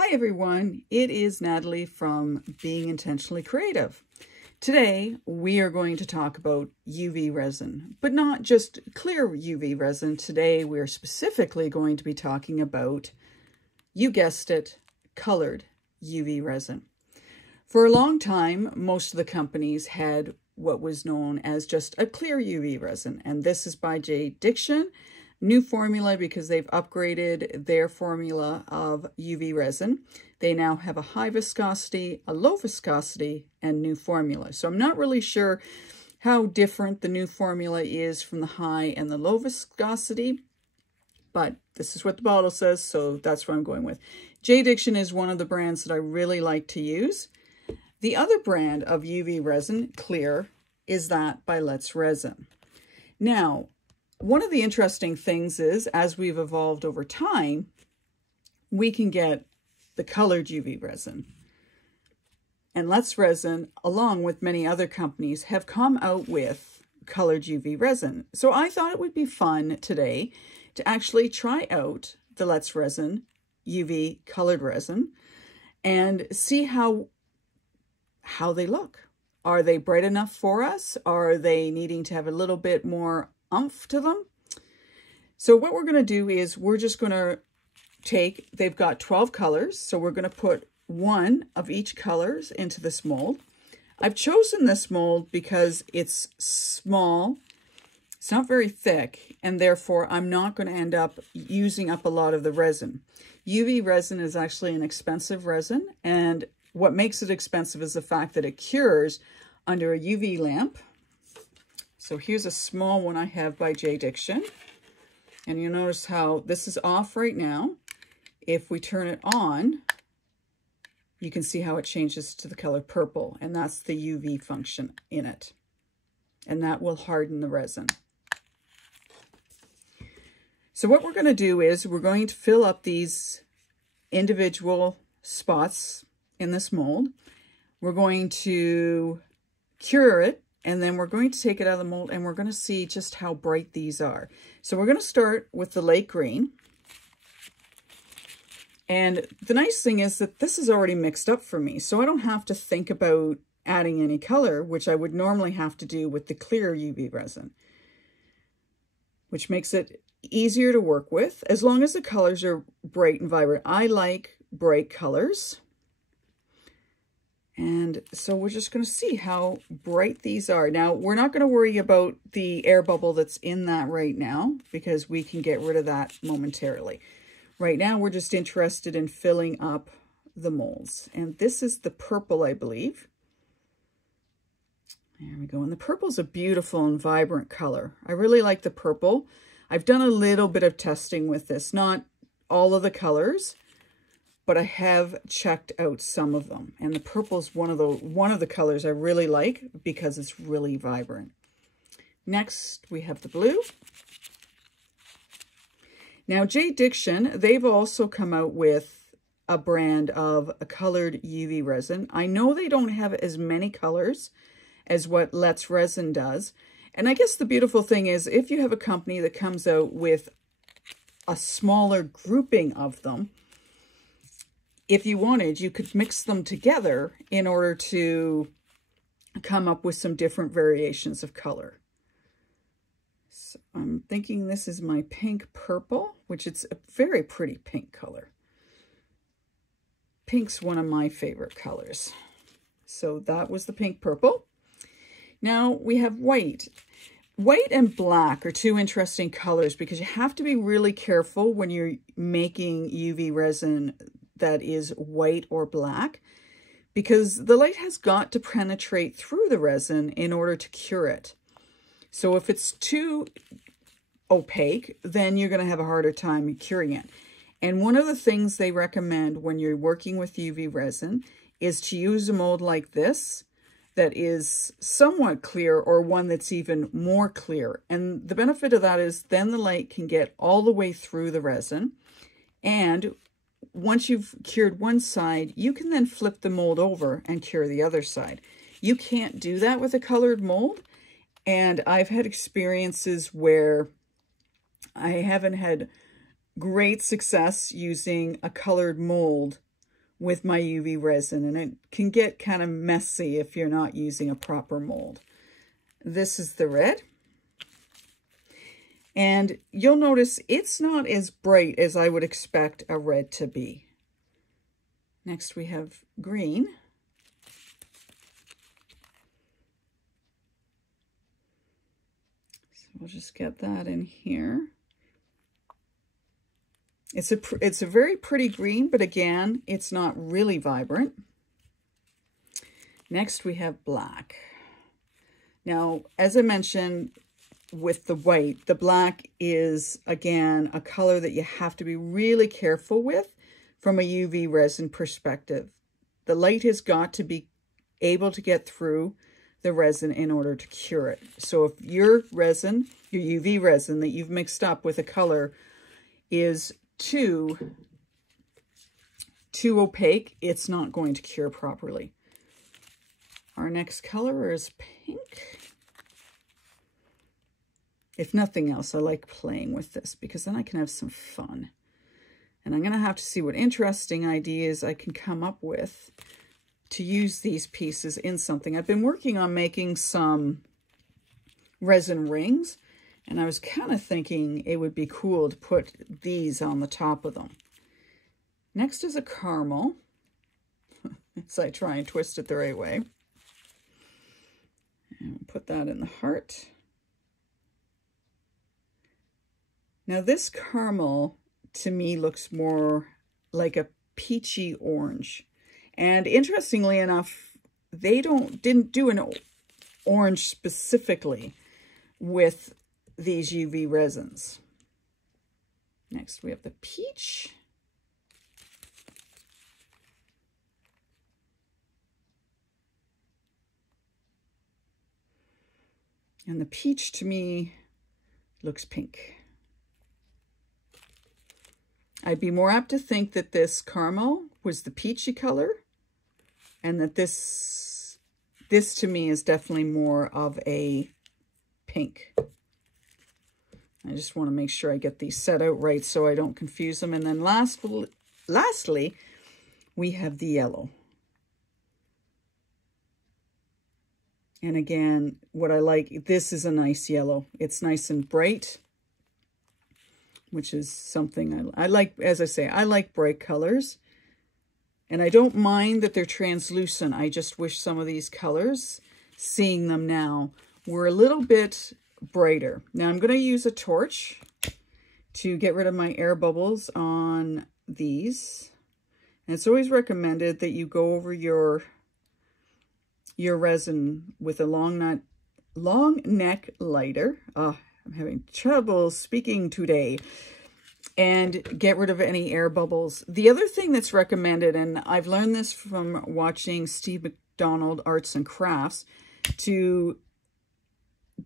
Hi everyone, it is Natalie from Being Intentionally Creative. Today we are going to talk about UV resin, but not just clear UV resin. Today we are specifically going to be talking about, you guessed it, colored UV resin. For a long time, most of the companies had what was known as just a clear UV resin, and this is by J. Diction. New formula because they've upgraded their formula of UV resin. They now have a high viscosity, a low viscosity, and new formula. So I'm not really sure how different the new formula is from the high and the low viscosity, but this is what the bottle says, so that's what I'm going with. J. Diction is one of the brands that I really like to use. The other brand of UV resin, clear, is that by Let's Resin. Now, one of the interesting things is, as we've evolved over time, we can get the colored UV resin. And Let's Resin, along with many other companies, have come out with colored UV resin. So I thought it would be fun today to actually try out the Let's Resin UV colored resin and see how they look. Are they bright enough for us? Are they needing to have a little bit more oomph to them? So what we're going to do is we're just going to take, they've got 12 colors, so we're going to put one of each colors into this mold. I've chosen this mold because it's small, it's not very thick, and therefore I'm not going to end up using up a lot of the resin. UV resin is actually an expensive resin, and what makes it expensive is the fact that it cures under a UV lamp. So here's a small one I have by J. Diction. And you'll notice how this is off right now. If we turn it on, you can see how it changes to the color purple. And that's the UV function in it. And that will harden the resin. So what we're going to do is we're going to fill up these individual spots in this mold. We're going to cure it. And then we're going to take it out of the mold and we're going to see just how bright these are. So we're going to start with the light green. And the nice thing is that this is already mixed up for me. So I don't have to think about adding any color, which I would normally have to do with the clear UV resin, which makes it easier to work with as long as the colors are bright and vibrant. I like bright colors. And so we're just going to see how bright these are. Now, we're not going to worry about the air bubble that's in that right now because we can get rid of that momentarily. Right now, we're just interested in filling up the molds. And this is the purple, I believe. There we go. And the purple is a beautiful and vibrant color. I really like the purple. I've done a little bit of testing with this, not all of the colors, but I have checked out some of them. And the purple is one of the colors I really like because it's really vibrant. Next, we have the blue. Now, J. Diction, they've also come out with a brand of a colored UV resin. I know they don't have as many colors as what Let's Resin does. And I guess the beautiful thing is if you have a company that comes out with a smaller grouping of them, if you wanted, you could mix them together in order to come up with some different variations of color. So I'm thinking this is my pink purple, which it's a very pretty pink color. Pink's one of my favorite colors. So that was the pink purple. Now we have white. White and black are two interesting colors because you have to be really careful when you're making UV resin that is white or black, because the light has got to penetrate through the resin in order to cure it. So if it's too opaque, then you're going to have a harder time curing it. And one of the things they recommend when you're working with UV resin is to use a mold like this that is somewhat clear or one that's even more clear. And the benefit of that is then the light can get all the way through the resin, and once you've cured one side, you can then flip the mold over and cure the other side. You can't do that with a colored mold. And I've had experiences where I haven't had great success using a colored mold with my UV resin, and it can get kind of messy if you're not using a proper mold. This is the red. And you'll notice it's not as bright as I would expect a red to be. Next we have green. So we'll just get that in here. It's a very pretty green, but again, it's not really vibrant. Next we have black. Now, as I mentioned with the white, the black is, again, a color that you have to be really careful with from a UV resin perspective. The light has got to be able to get through the resin in order to cure it. So if your resin, your UV resin that you've mixed up with a color is too opaque, it's not going to cure properly. Our next color is pink. If nothing else, I like playing with this because then I can have some fun. And I'm going to have to see what interesting ideas I can come up with to use these pieces in something. I've been working on making some resin rings, and I was kind of thinking it would be cool to put these on the top of them. Next is a caramel, as I try and twist it the right way. And put that in the heart. Now this caramel, to me, looks more like a peachy orange. And interestingly enough, they didn't do an orange specifically with these UV resins. Next, we have the peach. And the peach, to me, looks pink. I'd be more apt to think that this caramel was the peachy color, and that this to me is definitely more of a pink. I just want to make sure I get these set out right so I don't confuse them. And then lastly, we have the yellow. And again, what I like, this is a nice yellow. It's nice and bright, which is something I like. As I say, I like bright colors. And I don't mind that they're translucent. I just wish some of these colors, seeing them now, were a little bit brighter. Now I'm going to use a torch to get rid of my air bubbles on these. And it's always recommended that you go over your resin with a long neck lighter. I'm having trouble speaking today. And get rid of any air bubbles. The other thing that's recommended, and I've learned this from watching Steve Mcdonald Arts and Crafts, to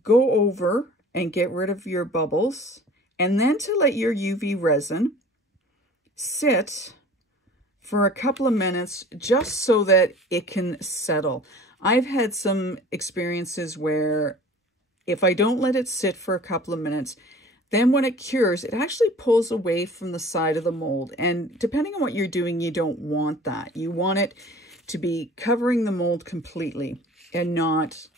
go over and get rid of your bubbles, and then to let your UV resin sit for a couple of minutes just so that it can settle. I've had some experiences where if I don't let it sit for a couple of minutes, then when it cures, it actually pulls away from the side of the mold. And depending on what you're doing, you don't want that. You want it to be covering the mold completely and not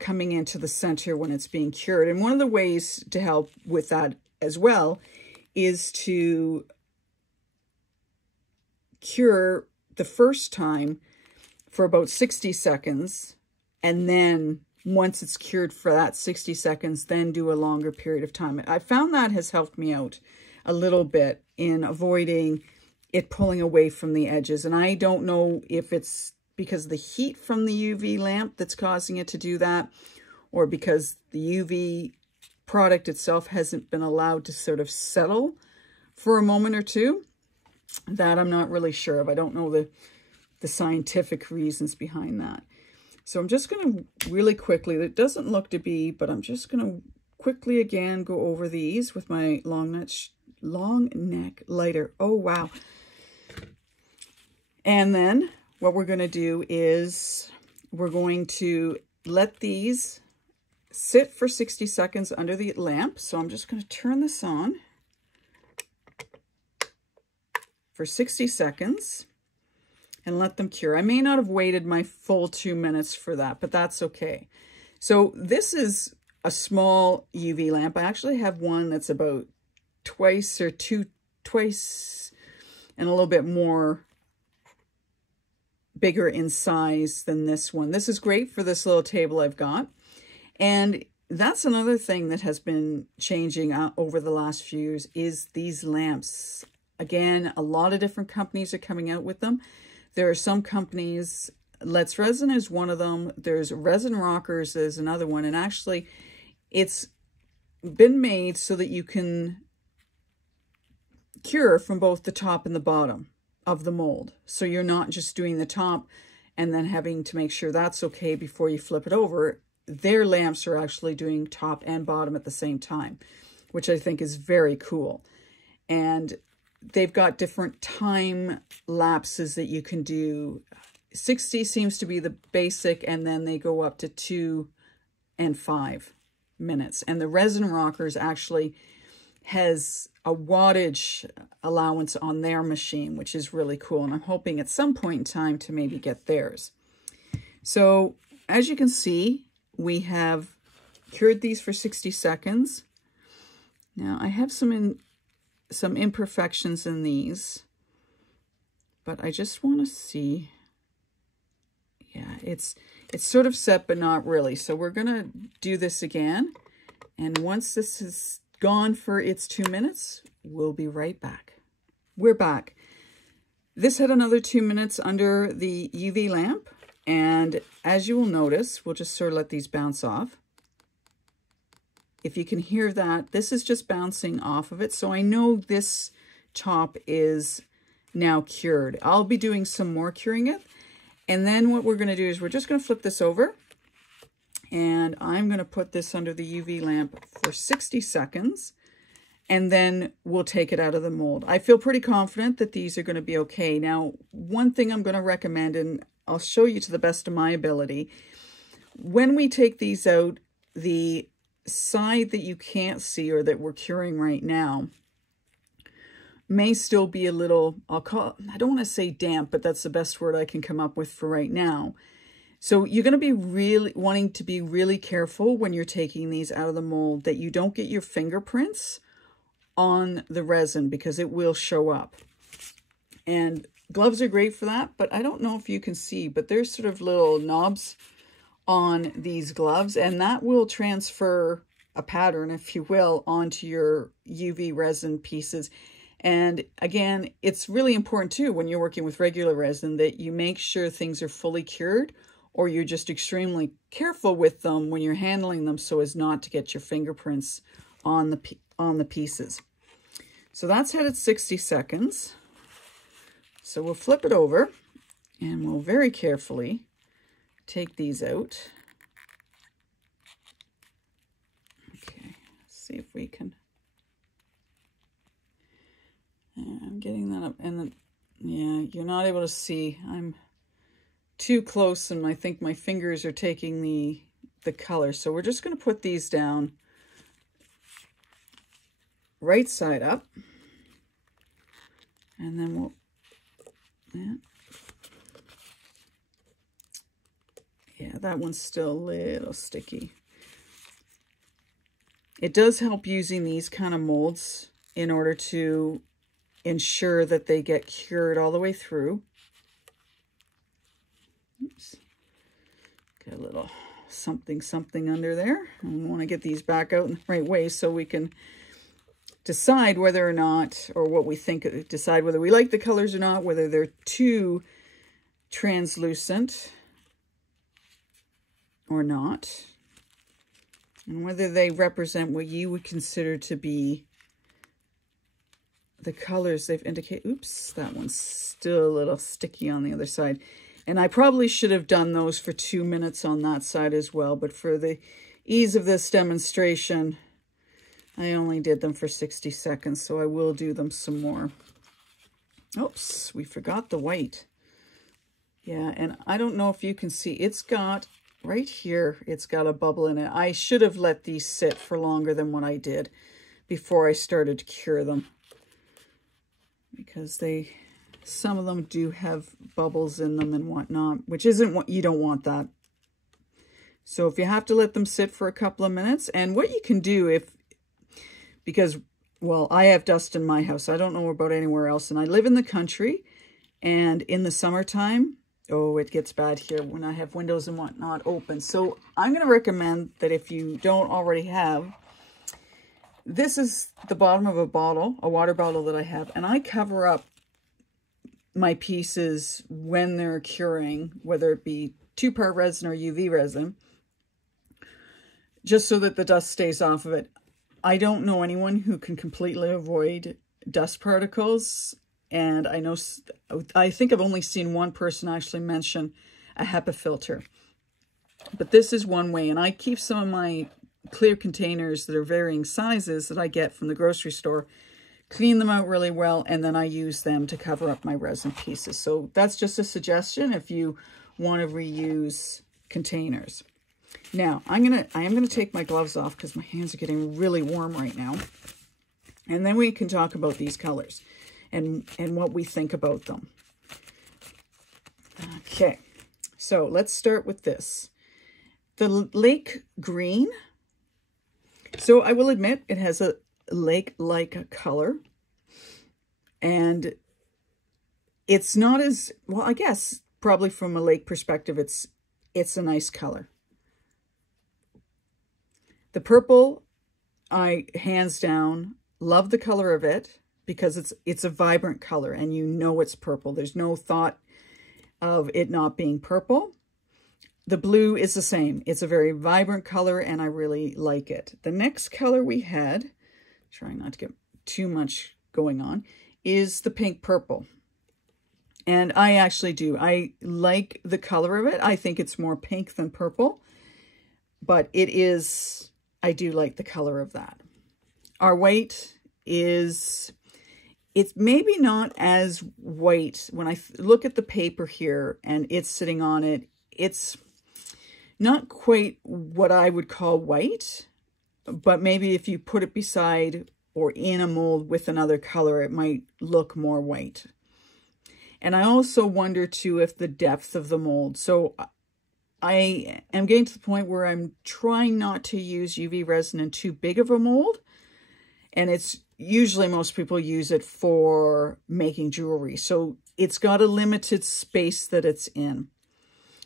coming into the center when it's being cured. And one of the ways to help with that as well is to cure the first time for about 60 seconds, and then once it's cured for that 60 seconds, then do a longer period of time. I found that has helped me out a little bit in avoiding it pulling away from the edges. And I don't know if it's because of the heat from the UV lamp that's causing it to do that, or because the UV product itself hasn't been allowed to sort of settle for a moment or two. That I'm not really sure of. I don't know the scientific reasons behind that. So I'm just going to really quickly, it doesn't look to be, but I'm just going to quickly again go over these with my long neck lighter. Oh, wow. And then what we're going to do is we're going to let these sit for 60 seconds under the lamp. So I'm just going to turn this on. for 60 seconds and let them cure. I may not have waited my full 2 minutes for that, but that's okay. So this is a small UV lamp. I actually have one that's about twice and a little bit more bigger in size than this one. This is great for this little table I've got. And that's another thing that has been changing over the last few years is these lamps. Again, a lot of different companies are coming out with them. There are some companies, Let's Resin is one of them. There's Resin Rockers is another one. And actually, it's been made so that you can cure from both the top and the bottom of the mold. So you're not just doing the top and then having to make sure that's okay before you flip it over. Their lamps are actually doing top and bottom at the same time, which I think is very cool. And they've got different time lapses that you can do. 60 seems to be the basic, and then they go up to 2 and 5 minutes. And the Resin Rockers actually has a wattage allowance on their machine, which is really cool. And I'm hoping at some point in time to maybe get theirs. So as you can see, we have cured these for 60 seconds. Now I have some imperfections in these, but I just want to see. Yeah, it's sort of set, but not really. So we're going to do this again. And once this is gone for its 2 minutes, we'll be right back. We're back. This had another 2 minutes under the UV lamp. And as you will notice, we'll just sort of let these bounce off. If you can hear that, this is just bouncing off of it. So I know this top is now cured. I'll be doing some more curing it. And then what we're going to do is we're just going to flip this over. And I'm going to put this under the UV lamp for 60 seconds. And then we'll take it out of the mold. I feel pretty confident that these are going to be okay. Now, one thing I'm going to recommend, and I'll show you to the best of my ability. When we take these out, the side that you can't see or that we're curing right now may still be a little, I don't want to say damp, but that's the best word I can come up with for right now. So you're going to be really wanting to be really careful when you're taking these out of the mold that you don't get your fingerprints on the resin because it will show up. And gloves are great for that, but I don't know if you can see, but there's sort of little knobs on these gloves, and that will transfer a pattern, if you will, onto your UV resin pieces. And again, it's really important too when you're working with regular resin that you make sure things are fully cured, or you're just extremely careful with them when you're handling them so as not to get your fingerprints on the pieces. So that's had its 60 seconds. So we'll flip it over and we'll very carefully take these out. Okay, let's see if we can. I'm getting that up, and then, yeah, you're not able to see. I'm too close, and I think my fingers are taking the color. So we're just going to put these down right side up, and then we'll, yeah, that one's still a little sticky. It does help using these kind of molds in order to ensure that they get cured all the way through. Oops. Got a little something under there. And we want to get these back out in the right way so we can decide whether or not, or what we think, decide whether we like the colors or not, whether they're too translucent or not, and whether they represent what you would consider to be the colors they've indicated. Oops, that one's still a little sticky on the other side. And I probably should have done those for 2 minutes on that side as well, but for the ease of this demonstration, I only did them for 60 seconds, so I will do them some more. Oops, we forgot the white. Yeah, and I don't know if you can see, it's got, right here, it's got a bubble in it. I should have let these sit for longer than what I did before I started to cure them, because they Some of them do have bubbles in them and whatnot, which isn't what you don't want that. So if you have to let them sit for a couple of minutes, and what you can do because, well, I have dust in my house. I don't know about anywhere else, and I live in the country, and in the summertime, oh, it gets bad here when I have windows and whatnot open. So I'm going to recommend that if you don't already have, this is the bottom of a bottle, a water bottle that I have, and I cover up my pieces when they're curing, whether it be 2-part resin or UV resin, just so that the dust stays off of it. I don't know anyone who can completely avoid dust particles, and I think I've only seen one person actually mention a HEPA filter. But this is one way, and I keep some of my clear containers that are varying sizes that I get from the grocery store, clean them out really well, and then I use them to cover up my resin pieces. So that's just a suggestion if you want to reuse containers. Now, I am gonna take my gloves off because my hands are getting really warm right now. And then we can talk about these colors and what we think about them. Okay, so let's start with this. The lake green. So I will admit it has a lake-like color. And it's not as, well, I guess probably from a lake perspective, it's a nice color. The purple, I hands down love the color of it because it's a vibrant color and you know it's purple. There's no thought of it not being purple. The blue is the same. It's a very vibrant color and I really like it. The next color we had, trying not to get too much going on, is the pink purple. And I actually do. I like the color of it. I think it's more pink than purple, but I do like the color of that. Our white it's maybe not as white. When I look at the paper here and it's sitting on it, it's not quite what I would call white, but maybe if you put it beside or in a mold with another color, it might look more white. And I also wonder too if the depth of the mold. So I am getting to the point where I'm trying not to use UV resin in too big of a mold. And it's usually most people use it for making jewelry. So it's got a limited space that it's in.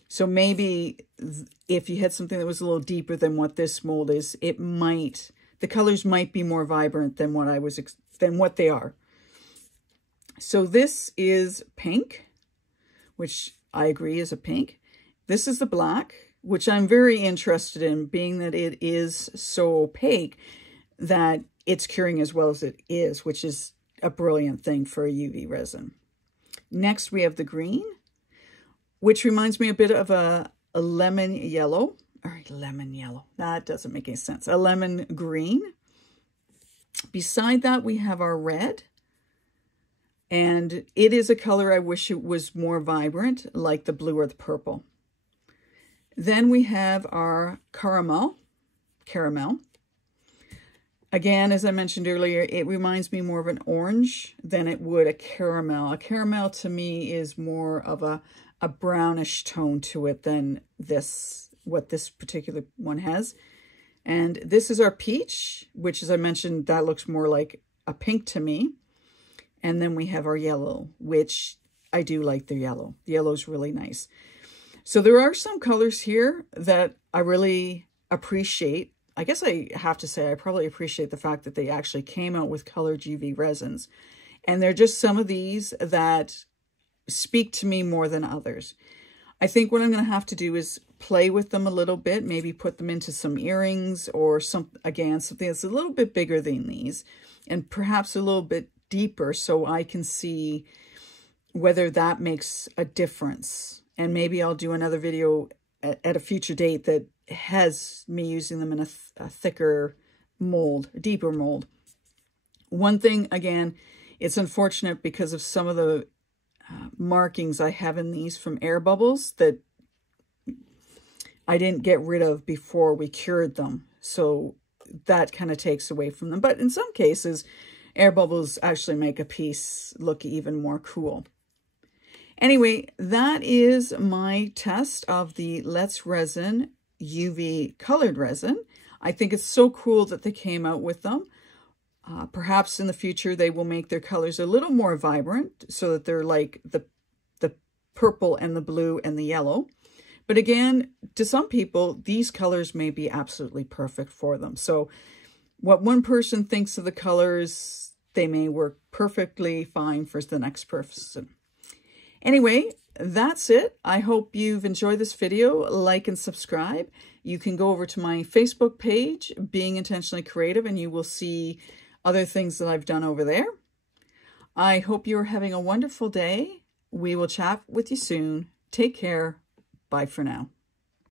So maybe if you had something that was a little deeper than what this mold is, the colors might be more vibrant than what they are. So this is pink, which I agree is a pink. This is the black, which I'm very interested in, being that it is so opaque that it's curing as well as it is, which is a brilliant thing for a UV resin. Next, we have the green, which reminds me a bit of a lemon yellow. All right, lemon yellow. That doesn't make any sense. A lemon green. Beside that, we have our red. And it is a color I wish it was more vibrant, like the blue or the purple. Then we have our caramel. Again, as I mentioned earlier, it reminds me more of an orange than it would a caramel. A caramel to me is more of a brownish tone to it than what this particular one has. And this is our peach, which, as I mentioned, that looks more like a pink to me. And then we have our yellow, which I do like the yellow. The yellow is really nice. So there are some colors here that I really appreciate. I guess I have to say I probably appreciate the fact that they actually came out with colored UV resins. And they're just some of these that speak to me more than others. I think what I'm going to have to do is play with them a little bit, maybe put them into some earrings or something that's a little bit bigger than these and perhaps a little bit deeper so I can see whether that makes a difference. And maybe I'll do another video at a future date that has me using them in a thicker mold, a deeper mold. One thing, again, it's unfortunate because of some of the markings I have in these from air bubbles that I didn't get rid of before we cured them. So that kind of takes away from them. But in some cases, air bubbles actually make a piece look even more cool. Anyway, that is my test of the Let's Resin UV colored resin. I think it's so cool that they came out with them. Perhaps in the future they will make their colors a little more vibrant so that they're like the purple and the blue and the yellow. But again, to some people, these colors may be absolutely perfect for them. So what one person thinks of the colors, they may work perfectly fine for the next person. Anyway, that's it. I hope you've enjoyed this video. Like and subscribe. You can go over to my Facebook page, Being Intentionally Creative, and you will see other things that I've done over there. I hope you're having a wonderful day. We will chat with you soon. Take care. Bye for now.